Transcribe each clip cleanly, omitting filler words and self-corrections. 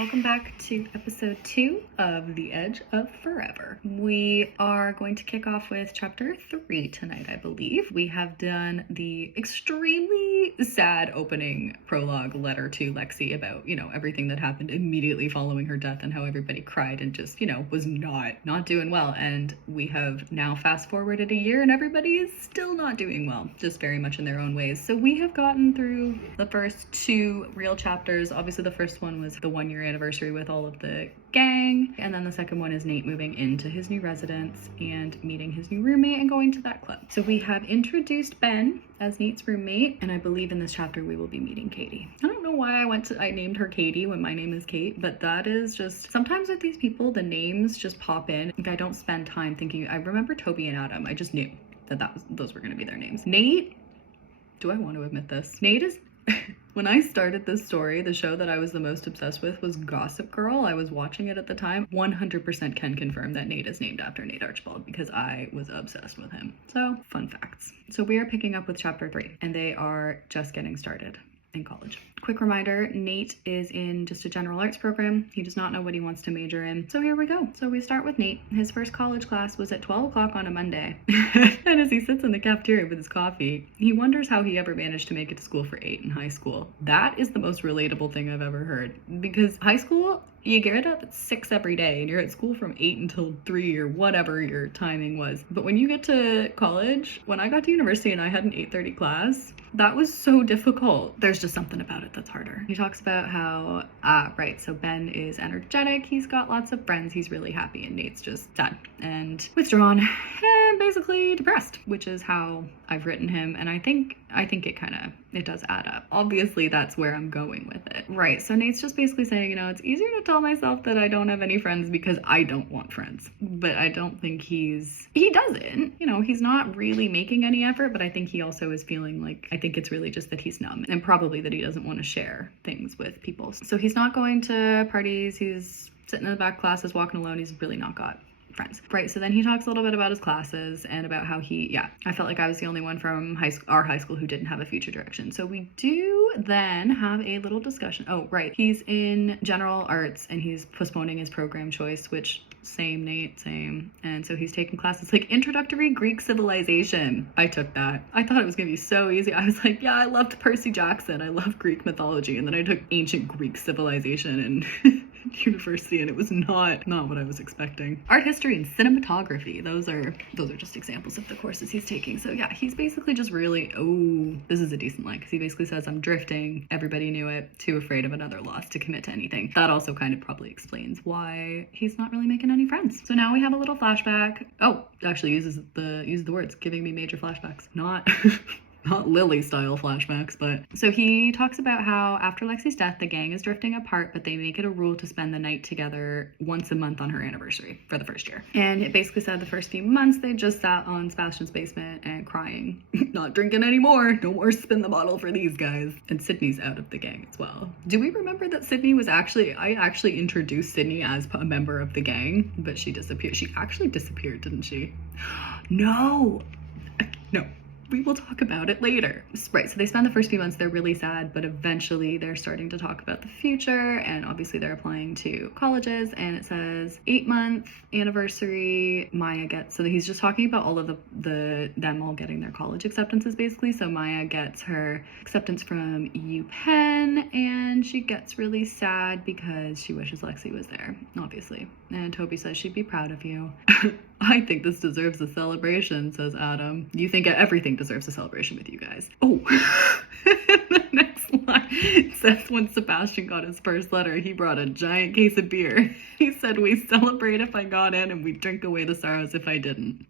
Welcome back to episode 2 of The Edge of Forever. We are going to kick off with chapter 3 tonight, I believe. We have done the extremely sad opening prologue letter to Lexi about, everything that happened immediately following her death and how everybody cried and just, was not doing well. And we have now fast forwarded a year and everybody is still not doing well, just very much in their own ways. So we have gotten through the first 2 real chapters. Obviously the first one was the 1-year anniversary with all of the gang, and then the second one is Nate moving into his new residence and meeting his new roommate and going to that club. So we have introduced Ben as Nate's roommate, and I believe in this chapter we will be meeting Katie. I don't know why I named her Katie when my name is Kate, but that is just, sometimes with these people the names just pop in. Like, I don't spend time thinking. I remember Toby and Adam. I just knew that those were going to be their names. Nate, do I want to admit this? Nate is when I started this story, the show that I was the most obsessed with was Gossip Girl. I was watching it at the time. 100% can confirm that Nate is named after Nate Archibald because I was obsessed with him. So, fun facts. So we are picking up with chapter 3 and they are just getting started in college. Quick reminder, Nate is in just a general arts program. He does not know what he wants to major in. So here we go. So we start with Nate. His first college class was at 12 o'clock on a Monday. And as he sits in the cafeteria with his coffee, he wonders how he ever managed to make it to school for 8 in high school. That is the most relatable thing I've ever heard. Because high school, you get up at 6 every day and you're at school from 8 until 3 or whatever your timing was. But when you get to college, when I got to university and I had an 8:30 class, that was so difficult. There's just something about it that's harder. He talks about how, so Ben is energetic, he's got lots of friends, he's really happy, and Nate's just sad and withdrawn and basically depressed, which is how I've written him, and I think it does add up. Obviously, that's where I'm going with it. Right, so Nate's just basically saying, it's easier to tell myself that I don't have any friends because I don't want friends. But I don't think he doesn't. He's not really making any effort, but I think he also is feeling like, I think it's really just that he's numb and probably that he doesn't want to share things with people. So he's not going to parties, he's sitting in the back classes, walking alone, he's really not got friends. Right, so then he talks a little bit about his classes and about how I felt like I was the only one from our high school who didn't have a future direction. So we do then have a little discussion. Oh, right, he's in general arts and he's postponing his program choice, which same, Nate, same. And so he's taking classes like Introductory Greek Civilization. I took that. I thought it was gonna be so easy. I was like, yeah, I loved Percy Jackson. I love Greek mythology. And then I took Ancient Greek Civilization and university, and it was not what I was expecting. Art history and cinematography, those are just examples of the courses he's taking. So yeah, he's basically just really, this is a decent line, because he basically says, I'm drifting, everybody knew it, too afraid of another loss to commit to anything. That also kind of probably explains why he's not really making any friends. So now we have a little flashback. Actually uses the words, giving me major flashbacks. Not Lily style flashbacks, but so he talks about how after Lexi's death, the gang is drifting apart, but they make it a rule to spend the night together once a month on her anniversary for the first year. And it basically said the first few months they just sat on Sebastian's basement and crying, not drinking anymore, no more spin the bottle for these guys. And Sydney's out of the gang as well. Do we remember that Sydney was I actually introduced Sydney as a member of the gang, but she disappeared. She actually disappeared, didn't she? No. We will talk about it later. Right, so they spend the first few months, they're really sad, but eventually they're starting to talk about the future, and obviously they're applying to colleges, and it says 8-month anniversary, Maya gets, so he's just talking about all of them all getting their college acceptances basically. So Maya gets her acceptance from UPenn, and she gets really sad because she wishes Lexi was there, obviously. And Toby says she'd be proud of you. I think this deserves a celebration, says Adam. You think everything deserves a celebration with you guys. Oh, the next line says when Sebastian got his first letter, he brought a giant case of beer. He said, we celebrate if I got in and we drink away the sorrows if I didn't.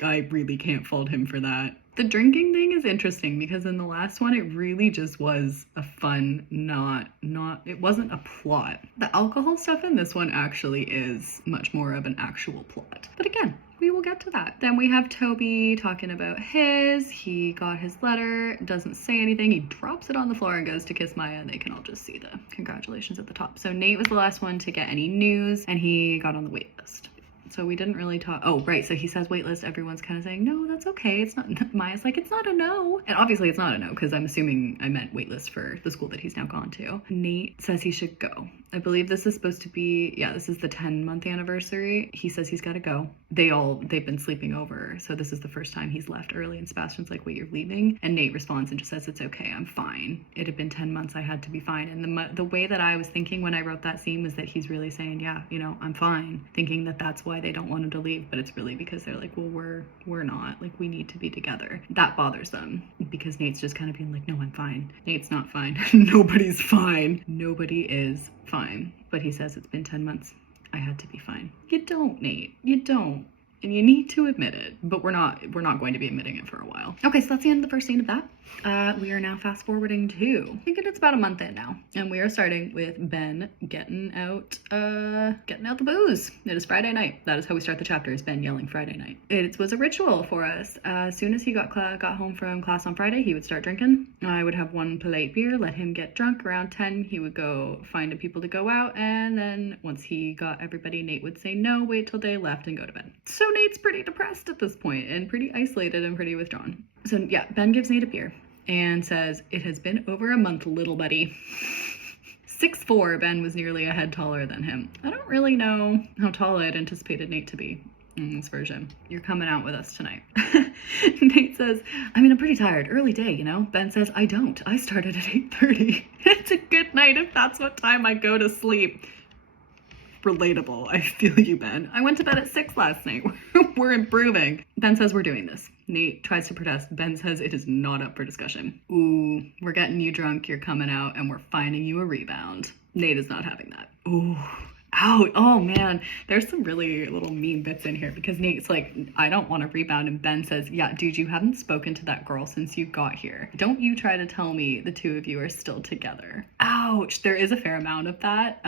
I really can't fault him for that. The drinking thing is interesting because in the last one, it really just was a fun, it wasn't a plot. The alcohol stuff in this one actually is much more of an actual plot. But again, we will get to that. Then we have Toby talking about he got his letter, doesn't say anything, he drops it on the floor and goes to kiss Maya, and they can all just see the congratulations at the top. So Nate was the last one to get any news, and he got on the wait list. So we didn't really talk. Oh, right. So he says waitlist. Everyone's kind of saying, no, that's okay. It's not. Maya's like, it's not a no. And obviously it's not a no because I'm assuming I meant waitlist for the school that he's now gone to. Nate says he should go. I believe this is supposed to be, yeah, this is the 10-month anniversary. He says he's got to go. They've been sleeping over. So this is the first time he's left early, and Sebastian's like, wait, you're leaving? And Nate responds and just says, it's okay, I'm fine. It had been 10 months, I had to be fine. And the way that I was thinking when I wrote that scene was that he's really saying, yeah, you know, I'm fine. Thinking that that's why they don't want him to leave, but it's really because they're like, well, we're not. Like, we need to be together. That bothers them because Nate's just kind of being like, no, I'm fine. Nate's not fine. Nobody's fine. Nobody is fine. But he says it's been 10 months. I had to be fine. You don't, Nate. You don't. And you need to admit it, but we're not going to be admitting it for a while. Okay, so that's the end of the first scene of that. We are now fast forwarding to, I think it's about a month in now, and we are starting with Ben getting out the booze. It is Friday night. That is how we start the chapter, is Ben yelling Friday night. It was a ritual for us. As soon as he got home from class on Friday, he would start drinking. I would have one polite beer, let him get drunk. Around 10, he would go find people to go out, and then once he got everybody, Nate would say no, wait till they left, and go to bed. So Nate's pretty depressed at this point, and pretty isolated and pretty withdrawn. So yeah, Ben gives Nate a beer and says, it has been over a month, little buddy. 6'4", Ben was nearly a head taller than him. I don't really know how tall I had anticipated Nate to be in this version. You're coming out with us tonight. Nate says, I mean, I'm pretty tired. Early day, you know? Ben says, I don't. I started at 8:30. It's a good night if that's what time I go to sleep. Relatable. I feel you, Ben. I went to bed at 6 last night. We're improving. Ben says we're doing this. Nate tries to protest. Ben says it is not up for discussion. Ooh, we're getting you drunk, you're coming out, and we're finding you a rebound. Nate is not having that. Ooh. Out. Oh man, there's some really little mean bits in here because Nate's like, I don't want to rebound, and Ben says, yeah, dude, you haven't spoken to that girl since you got here. Don't you try to tell me the two of you are still together. Ouch. There is a fair amount of that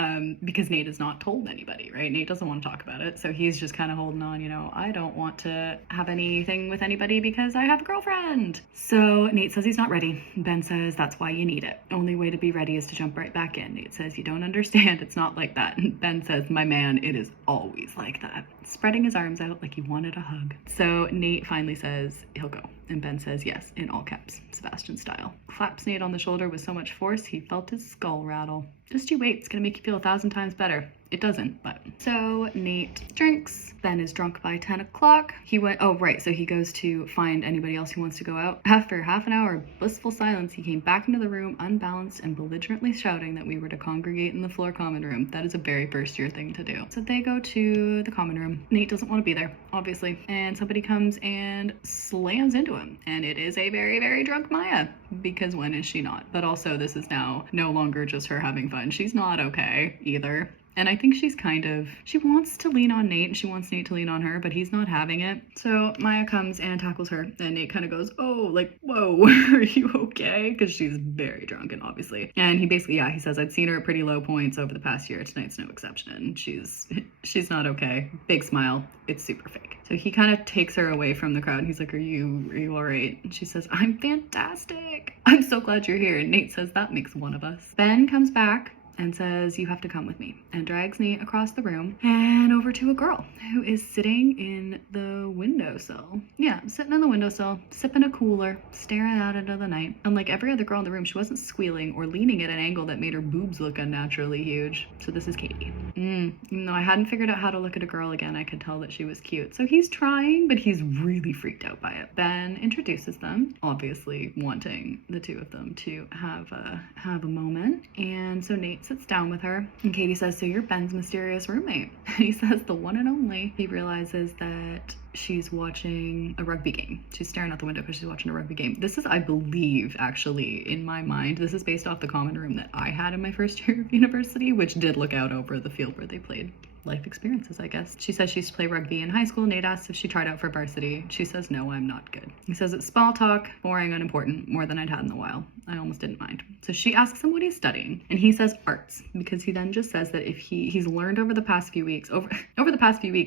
because Nate has not told anybody, right? Nate doesn't want to talk about it, so he's just kind of holding on, you know, I don't want to have anything with anybody because I have a girlfriend. So Nate says he's not ready. Ben says that's why you need it. Only way to be ready is to jump right back in. Nate says you don't understand, it's not like that. Ben says, my man, it is always like that. Spreading his arms out like he wanted a hug. So Nate finally says he'll go. And Ben says yes, in all caps, Sebastian style. Claps Nate on the shoulder with so much force, he felt his skull rattle. Just you wait, it's gonna make you feel 1,000 times better. It doesn't, but. So Nate drinks. Ben is drunk by 10 o'clock. So he goes to find anybody else who wants to go out. After half an hour of blissful silence, he came back into the room unbalanced and belligerently shouting that we were to congregate in the floor common room. That is a very first year thing to do. So they go to the common room. Nate doesn't want to be there, obviously. And somebody comes and slams into him. And it is a very, very drunk Maya. Because when is she not? But also this is now no longer just her having fun. She's not okay either. And I think she wants to lean on Nate and she wants Nate to lean on her, but he's not having it. So Maya comes and tackles her and Nate kind of goes, oh, like, whoa, are you okay? Because she's very drunken, obviously. And he basically, he says, I'd seen her at pretty low points over the past year. Tonight's no exception. She's not okay. Big smile. It's super fake. So he kind of takes her away from the crowd. He's like, are you all right? And she says, I'm fantastic. I'm so glad you're here. And Nate says, that makes one of us. Ben comes back and says, you have to come with me, and drags Nate across the room and over to a girl who is sitting in the windowsill. Yeah, sitting in the windowsill, sipping a cooler, staring out into the night. Unlike every other girl in the room, she wasn't squealing or leaning at an angle that made her boobs look unnaturally huge. So this is Katie. Even though I hadn't figured out how to look at a girl again, I could tell that she was cute. So he's trying, but he's really freaked out by it. Ben introduces them, obviously wanting the two of them to have a moment. And so Nate sits down with her, and Katie says, so you're Ben's mysterious roommate. He says, the one and only. He realizes that she's watching a rugby game. She's staring out the window because she's watching a rugby game. This is, I believe, actually, in my mind, this is based off the common room that I had in my first year of university, which did look out over the field where they played. Life experiences, I guess. She says she used to play rugby in high school. Nate asks if she tried out for varsity. She says, no, I'm not good. He says it's small talk, boring, unimportant, more than I'd had in a while. I almost didn't mind. So she asks him what he's studying, and he says arts, because he then just says that if he's learned over the past few weeks,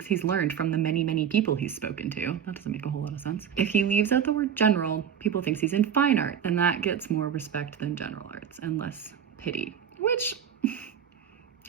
he's learned from the many, many people he's spoken to. That doesn't make a whole lot of sense. If he leaves out the word general, people think he's in fine art, and that gets more respect than general arts, and less pity, which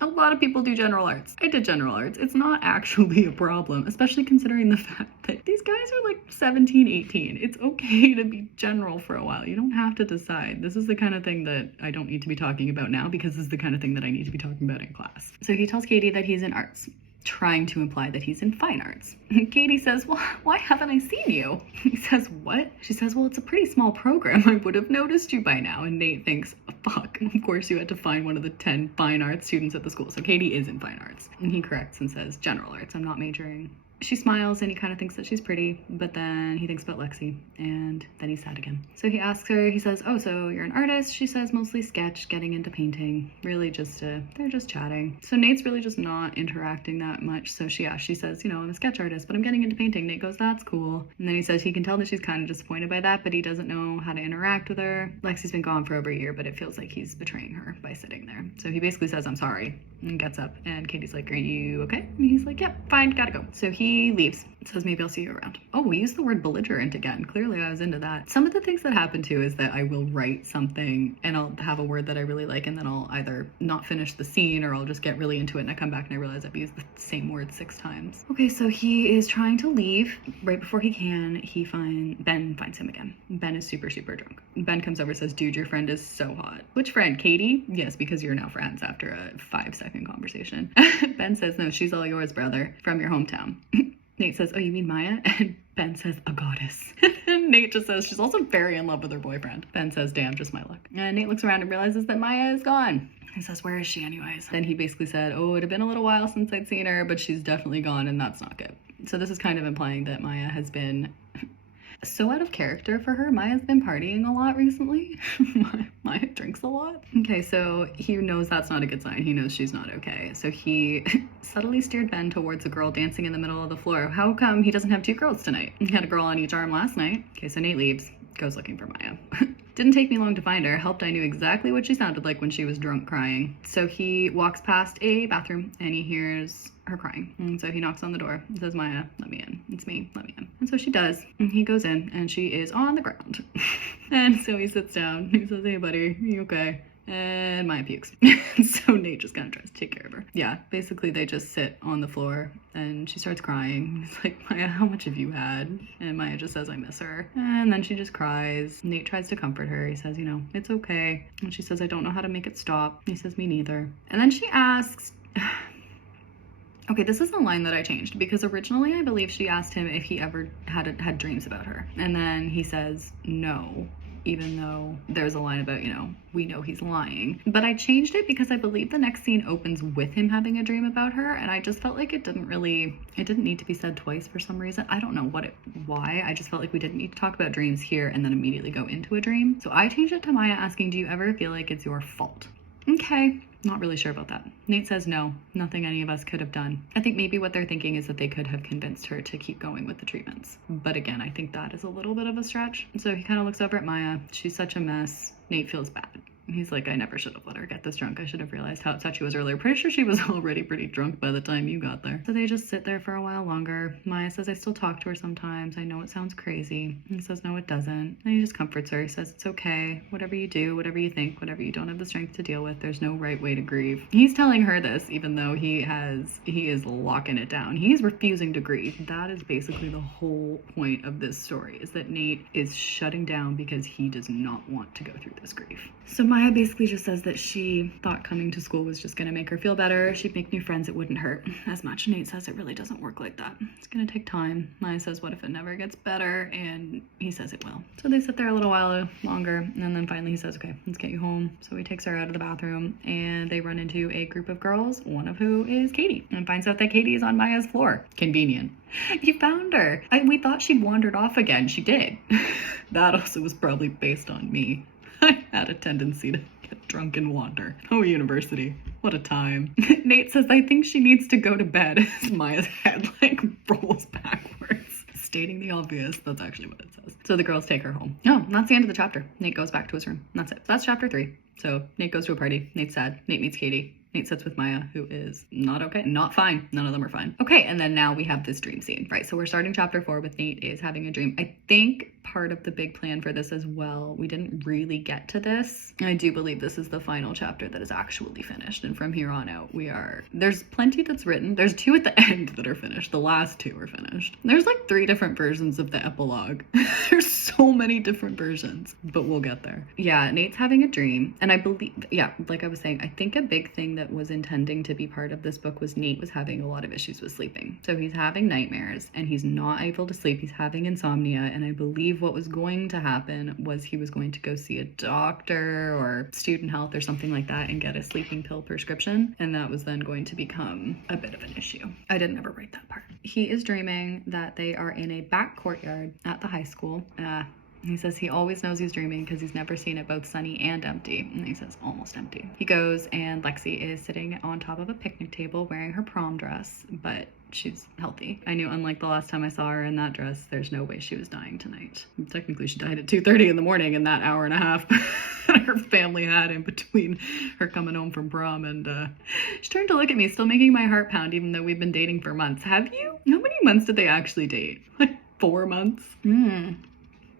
A lot of people do general arts. I did general arts. It's not actually a problem, especially considering the fact that these guys are like 17, 18. It's okay to be general for a while. You don't have to decide. This is the kind of thing that I don't need to be talking about now because this is the kind of thing that I need to be talking about in class. So he tells Katie that he's in arts, trying to imply that he's in fine arts. Katie says, well, why haven't I seen you? He says, what? She says, well, it's a pretty small program. I would have noticed you by now. And Nate thinks, fuck, of course you had to find one of the 10 fine arts students at the school. So Katie is in fine arts. And he corrects and says, general arts, I'm not majoring. She smiles and he kind of thinks that she's pretty, but then he thinks about Lexi and then he's sad again. So he asks her, he says, oh, so you're an artist? She says, mostly sketch, getting into painting. Really just, they're just chatting. So Nate's really just not interacting that much. So she says, you know, I'm a sketch artist, but I'm getting into painting. Nate goes, that's cool. And then he says he can tell that she's kind of disappointed by that, but he doesn't know how to interact with her. Lexi's been gone for over a year, but it feels like he's betraying her by sitting there. So he basically says, I'm sorry, and gets up. And Katie's like, are you okay? And he's like, yep, fine, gotta go. So he leaves. Says maybe I'll see you around. Oh, we used the word belligerent again. Clearly I was into that. Some of the things that happen too is that I will write something and I'll have a word that I really like and then I'll either not finish the scene or I'll just get really into it and I come back and I realize I've used the same word 6 times. Okay, so he is trying to leave. Right before he can, Ben finds him again. Ben is super, super drunk. Ben comes over and says, dude, your friend is so hot. Which friend? Katie? Yes, because you're now friends after a 5-second conversation. Ben says, no, she's all yours, brother, from your hometown. Nate says, oh, you mean Maya? And Ben says, a goddess. And Nate just says, she's also very in love with her boyfriend. Ben says, damn, just my luck. And Nate looks around and realizes that Maya is gone. He says, where is she anyways? Then he basically said, oh, it had been a little while since I'd seen her, but she's definitely gone and that's not good. So this is kind of implying that Maya has been so out of character for her. Maya's been partying a lot recently. Maya drinks a lot. Okay, so he knows that's not a good sign. He knows she's not okay. So he subtly steered Ben towards a girl dancing in the middle of the floor. How come he doesn't have 2 girls tonight? He had a girl on each arm last night. Okay, so Nate leaves, goes looking for Maya. Didn't take me long to find her. Helped I knew exactly what she sounded like when she was drunk crying. So he walks past a bathroom and he hears her crying. And so he knocks on the door and says, Maya, let me in. It's me, let me in. And so she does. And he goes in and she is on the ground. And so he sits down. He says, hey buddy, are you okay? And Maya pukes. So Nate just kind of tries to take care of her. Yeah, basically they just sit on the floor and she starts crying. He's like, Maya, how much have you had? And Maya just says, I miss her. And then she just cries. Nate tries to comfort her. He says, you know, it's okay. And she says, I don't know how to make it stop. He says, me neither. And then she asks, okay, this is the line that I changed because originally I believe she asked him if he ever had dreams about her. And then he says no, even though there's a line about, you know, we know he's lying. But I changed it because I believe the next scene opens with him having a dream about her, and I just felt like it didn't need to be said twice for some reason. I don't know why. I just felt like we didn't need to talk about dreams here and then immediately go into a dream. So I changed it to Maya asking, do you ever feel like it's your fault? Okay, not really sure about that. Nate says no, nothing any of us could have done. I think maybe what they're thinking is that they could have convinced her to keep going with the treatments. But again, I think that is a little bit of a stretch. So he kind of looks over at Maya. She's such a mess. Nate feels bad. He's like, I never should have let her get this drunk. I should have realized how upset she was earlier. Pretty sure she was already pretty drunk by the time you got there. So they just sit there for a while longer. Maya says, I still talk to her sometimes. I know it sounds crazy. He says, no, it doesn't. And he just comforts her. He says, it's okay. Whatever you do, whatever you think, whatever you don't have the strength to deal with, there's no right way to grieve. He's telling her this, even though he is locking it down. He's refusing to grieve. That is basically the whole point of this story, is that Nate is shutting down because he does not want to go through this grief. So Maya basically just says that she thought coming to school was just going to make her feel better. She'd make new friends. It wouldn't hurt as much. Nate says it really doesn't work like that. It's going to take time. Maya says, what if it never gets better? And he says it will. So they sit there a little while longer. And then finally he says, okay, let's get you home. So he takes her out of the bathroom and they run into a group of girls, one of who is Katie, and finds out that Katie is on Maya's floor. Convenient. He found her. We thought she'd wandered off again. She did. That also was probably based on me. I had a tendency to get drunk and wander. Oh, university. What a time. Nate says, I think she needs to go to bed. Maya's head rolls backwards. Stating the obvious, that's actually what it says. So the girls take her home. Oh, that's the end of the chapter. Nate goes back to his room. That's it. That's chapter 3. So Nate goes to a party. Nate's sad. Nate meets Katie. Nate sits with Maya, who is not okay, not fine. None of them are fine. Okay, and then now we have this dream scene, right? So we're starting chapter 4 with Nate is having a dream. I think part of the big plan for this as well, we didn't really get to this. I do believe this is the final chapter that is actually finished. And from here on out, there's plenty that's written. There's 2 at the end that are finished. The last 2 are finished. There's like 3 different versions of the epilogue. There's so many different versions, but we'll get there. Yeah, Nate's having a dream. And I believe, yeah, like I was saying, I think a big thing that was intending to be part of this book was Nate was having a lot of issues with sleeping. So he's having nightmares and he's not able to sleep. He's having insomnia. And I believe what was going to happen was he was going to go see a doctor or student health or something like that and get a sleeping pill prescription. And that was then going to become a bit of an issue. I didn't ever write that part. He is dreaming that they are in a back courtyard at the high school. He says he always knows he's dreaming because he's never seen it both sunny and empty. And he says almost empty. He goes and Lexi is sitting on top of a picnic table wearing her prom dress, but she's healthy. I knew unlike the last time I saw her in that dress, there's no way she was dying tonight. Technically she died at 2:30 in the morning in that hour and a half her family had in between her coming home from prom. And she turned to look at me, still making my heart pound even though we've been dating for months. Have you? How many months did they actually date? Like 4 months?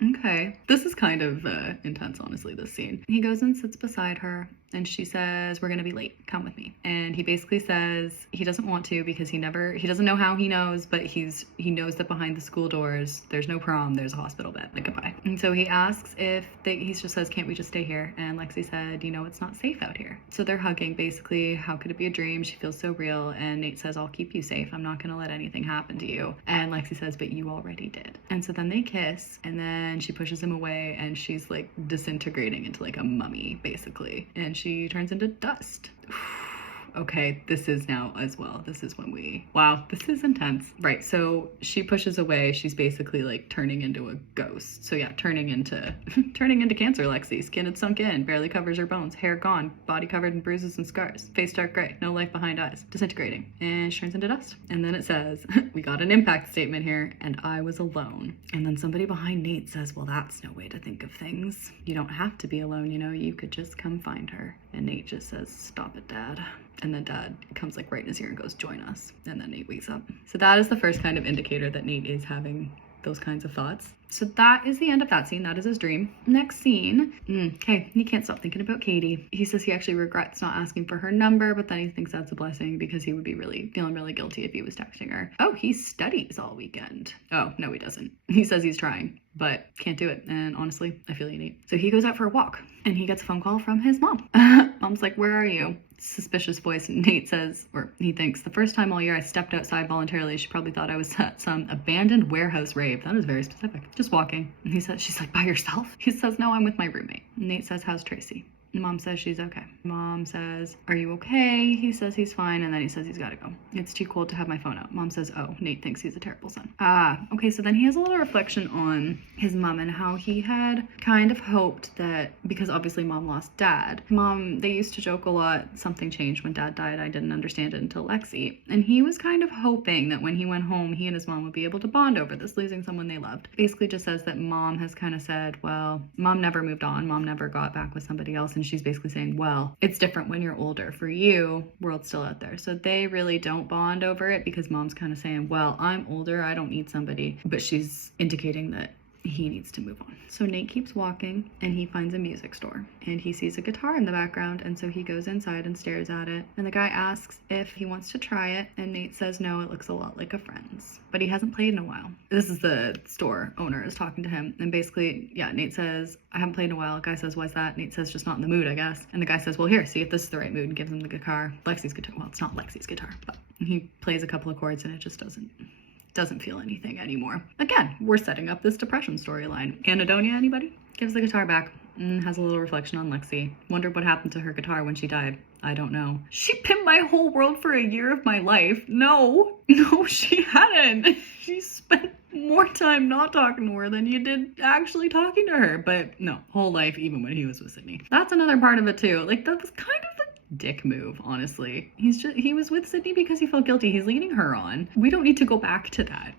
Okay. This is kind of intense, honestly, this scene. He goes and sits beside her and she says, we're gonna be late, come with me. And he basically says he doesn't want to because he doesn't know how he knows, but he knows that behind the school doors, there's no prom, there's a hospital bed, like goodbye. And so he asks he just says, can't we just stay here? And Lexi said, it's not safe out here. So they're hugging basically, how could it be a dream? She feels so real. And Nate says, I'll keep you safe. I'm not gonna let anything happen to you. And Lexi says, but you already did. And so then they kiss and then she pushes him away and she's like disintegrating into like a mummy basically. And she turns into dust. Okay, this is now as well. This is when wow, this is intense. Right, so she pushes away. She's basically like turning into a ghost. So yeah, turning into Cancer Lexi. Skin had sunk in, barely covers her bones, hair gone, body covered in bruises and scars, face dark gray, no life behind eyes, disintegrating. And she turns into dust. And then it says, we got an impact statement here, and I was alone. And then somebody behind Nate says, well, that's no way to think of things. You don't have to be alone, you could just come find her. And Nate just says, stop it, Dad. And then Dad comes like right in his ear and goes, join us. And then Nate wakes up. So that is the first kind of indicator that Nate is having those kinds of thoughts. So that is the end of that scene. That is his dream. Next scene. Okay, he can't stop thinking about Katie. He says he actually regrets not asking for her number, but then he thinks that's a blessing because he would be feeling really guilty if he was texting her. Oh, he studies all weekend. Oh, no, he doesn't. He says he's trying, but can't do it. And honestly, I feel you, Nate. So he goes out for a walk and he gets a phone call from his mom. Mom's like, where are you? Suspicious voice. Nate says, or he thinks, the first time all year I stepped outside voluntarily. She probably thought I was at some abandoned warehouse rave. That is very specific. Just walking. And she's like, by yourself? He says, no, I'm with my roommate. Nate says, how's Tracy? Mom says she's okay. Mom says, are you okay? He says he's fine, and then he says he's gotta go. It's too cold to have my phone out. Mom says, oh, Nate thinks he's a terrible son. Okay, so then he has a little reflection on his mom and how he had kind of hoped that, because obviously Mom lost Dad. They used to joke a lot, something changed when Dad died. I didn't understand it until Lexi. And he was kind of hoping that when he went home, he and his mom would be able to bond over this, losing someone they loved. Basically just says that Mom has kind of said, well, Mom never moved on. Mom never got back with somebody else. And she's basically saying, well, it's different when you're older. For you, world's still out there. So they really don't bond over it because Mom's kind of saying, well, I'm older, I don't need somebody. But she's indicating that he needs to move on. So Nate keeps walking and he finds a music store and he sees a guitar in the background, and so he goes inside and stares at it, and the guy asks if he wants to try it, and Nate says no, it looks a lot like a friend's, but he hasn't played in a while. This is the store owner is talking to him, and basically, yeah, Nate says, I haven't played in a while. The guy says, why's that? Nate says, just not in the mood, I guess. And the guy says, well, here, see if this is the right mood, and gives him the guitar. Lexi's guitar. Well, it's not Lexi's guitar, but he plays a couple of chords and it just doesn't feel anything anymore. Again, we're setting up this depression storyline. Anadonia, anybody? Gives the guitar back and has a little reflection on Lexi. Wondered what happened to her guitar when she died. I don't know. She pimped my whole world for a year of my life. No, she hadn't. She spent more time not talking to her than you did actually talking to her. But no, whole life, even when he was with Sydney. That's another part of it too. Like, that was kind of dick move, honestly. He was with Sydney because he felt guilty. He's leading her on. We don't need to go back to that.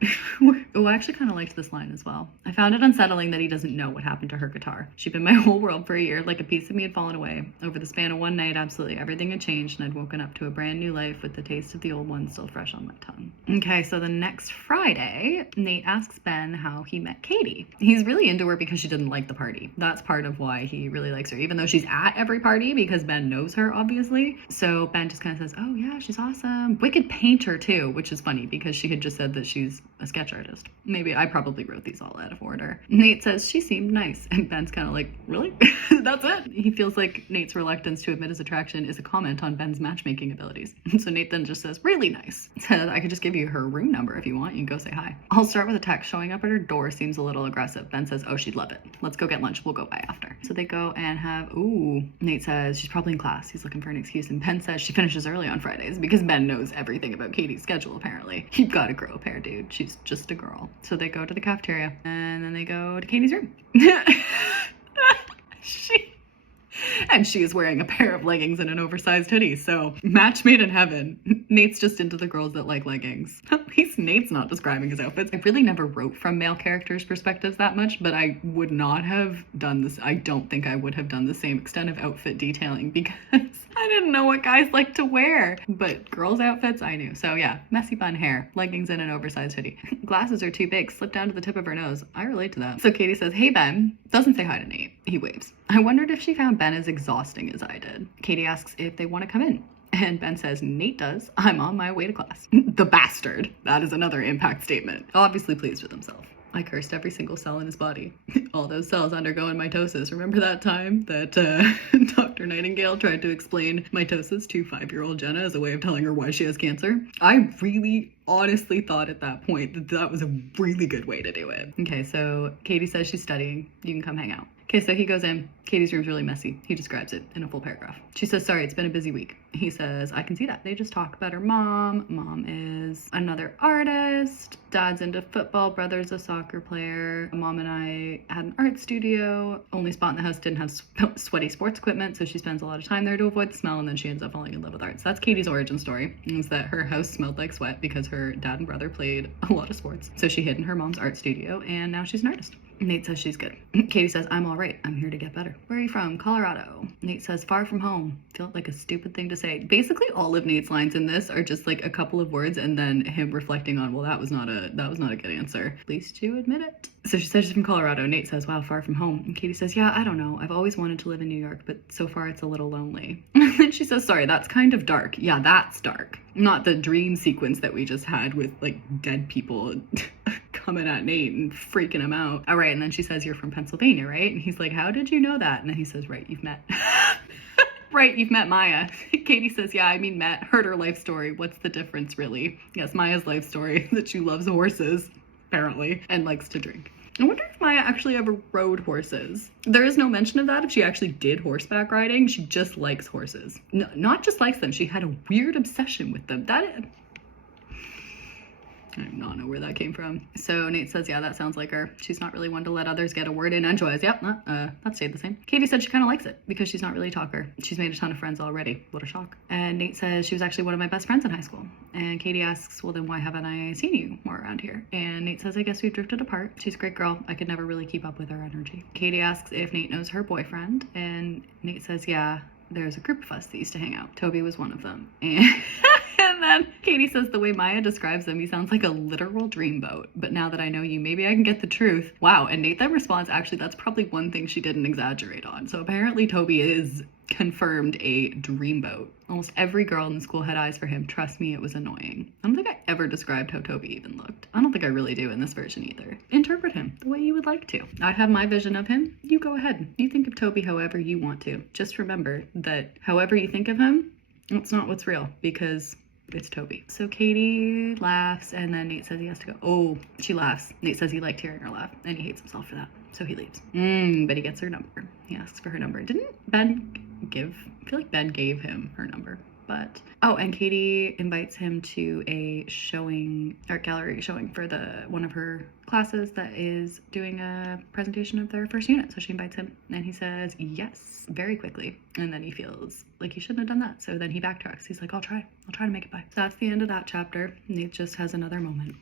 Oh, I actually kind of liked this line as well. I found it unsettling that he doesn't know what happened to her guitar. She'd been my whole world for a year, like a piece of me had fallen away. Over the span of one night, absolutely everything had changed, and I'd woken up to a brand new life with the taste of the old one still fresh on my tongue. Okay, so the next Friday, Nate asks Ben how he met Katie. He's really into her because she didn't like the party. That's part of why he really likes her, even though she's at every party because Ben knows her, obviously. So Ben just kind of says, oh yeah, she's awesome. Wicked painter too, which is funny because she had just said that she's a sketch artist. Maybe I probably wrote these all out of order. Nate says she seemed nice, and Ben's kind of like, really? That's it? He feels like Nate's reluctance to admit his attraction is a comment on Ben's matchmaking abilities. So Nate then just says, really nice. Says, I could just give you her room number if you want. You can go say hi. I'll start with a text. Showing up at her door seems a little aggressive. Ben says, oh, she'd love it. Let's go get lunch. We'll go by after. So they go and have, ooh, Nate says she's probably in class. He's looking for an excuse. And Ben says she finishes early on Fridays because Ben knows everything about Katie's schedule, apparently. You've got to grow a pair, dude. She's just a girl. So they go to the cafeteria and then they go to Katie's room. She is wearing a pair of leggings and an oversized hoodie, so match made in heaven. Nate's just into the girls that like leggings. At least Nate's not describing his outfits. I really never wrote from male characters' perspectives that much, but I would not have done this. I don't think I would have done the same extent of outfit detailing because I didn't know what guys like to wear. But girls' outfits, I knew. So yeah, messy bun hair, leggings and an oversized hoodie. Glasses are too big, slip down to the tip of her nose. I relate to that. So Katie says, hey Ben, doesn't say hi to Nate. He waves. I wondered if she found Ben as exhausting as I did. Katie asks if they want to come in. And Ben says, Nate does. I'm on my way to class. The bastard. That is another impact statement. Obviously pleased with himself. I cursed every single cell in his body. All those cells undergoing mitosis. Remember that time that Dr. Nightingale tried to explain mitosis to 5-year-old Jenna as a way of telling her why she has cancer? I really honestly thought at that point that that was a really good way to do it. Okay, so Katie says she's studying. You can come hang out. Okay, so he goes in. Katie's room's really messy. He describes it in a full paragraph. She says, sorry, it's been a busy week. He says, I can see that. They just talk about her mom. Mom is another artist. Dad's into football. Brother's a soccer player. Mom and I had an art studio. Only spot in the house didn't have sweaty sports equipment, so she spends a lot of time there to avoid the smell, and then she ends up falling in love with art. So that's Katie's origin story, is that her house smelled like sweat because her dad and brother played a lot of sports. So she hid in her mom's art studio, and now she's an artist. Nate says she's good. Katie says, I'm all right. I'm here to get better. Where are you from? Colorado. Nate says, far from home. Felt like a stupid thing to say. Basically, all of Nate's lines in this are just like a couple of words and then him reflecting on, well, that was not a good answer. At least you admit it. So she says she's from Colorado. Nate says, wow, far from home. And Katie says, yeah, I don't know. I've always wanted to live in New York, but so far it's a little lonely. And then she says, sorry, that's kind of dark. Yeah, that's dark. Not the dream sequence that we just had with like dead people coming at Nate and freaking him out. All right, and then she says, you're from Pennsylvania, right? And he's like, how did you know that? And then he says, right, you've met. Right, you've met Maya. Katie says, yeah, I mean met. Heard her life story. What's the difference, really? Yes, Maya's life story, that she loves horses, apparently, and likes to drink. I wonder if Maya actually ever rode horses. There is no mention of that if she actually did horseback riding. She just likes horses. No, not just likes them. She had a weird obsession with them. I do not know where that came from. So Nate says, yeah, that sounds like her. She's not really one to let others get a word in edgewise. Yep, that stayed the same. Katie said she kind of likes it because she's not really a talker. She's made a ton of friends already. What a shock. And Nate says she was actually one of my best friends in high school. And Katie asks, well, then why haven't I seen you more around here? And Nate says, I guess we've drifted apart. She's a great girl. I could never really keep up with her energy. Katie asks if Nate knows her boyfriend. And Nate says, yeah, there's a group of us that used to hang out. Toby was one of them. And then Katie says the way Maya describes him, he sounds like a literal dreamboat. But now that I know you, maybe I can get the truth. Wow. And Nate then responds, actually, that's probably one thing she didn't exaggerate on. So apparently Toby is confirmed a dreamboat. Almost every girl in the school had eyes for him. Trust me, it was annoying. I don't think I ever described how Toby even looked. I don't think I really do in this version either. Interpret him the way you would like to. I have my vision of him. You go ahead. You think of Toby however you want to. Just remember that however you think of him, it's not what's real, because it's Toby. So Katie laughs, and then Nate says he has to go. Oh, she laughs. Nate says he liked hearing her laugh, and he hates himself for that. So he leaves. But he gets her number. He asks for her number. Didn't Ben give? I feel like Ben gave him her number. but oh, and Katie invites him to a showing, art gallery showing for one of her classes that is doing a presentation of their first unit. So she invites him and he says yes very quickly, and then he feels like he shouldn't have done that. So then he backtracks. He's like, I'll try to make it by. So that's the end of that chapter. Nate just has another moment.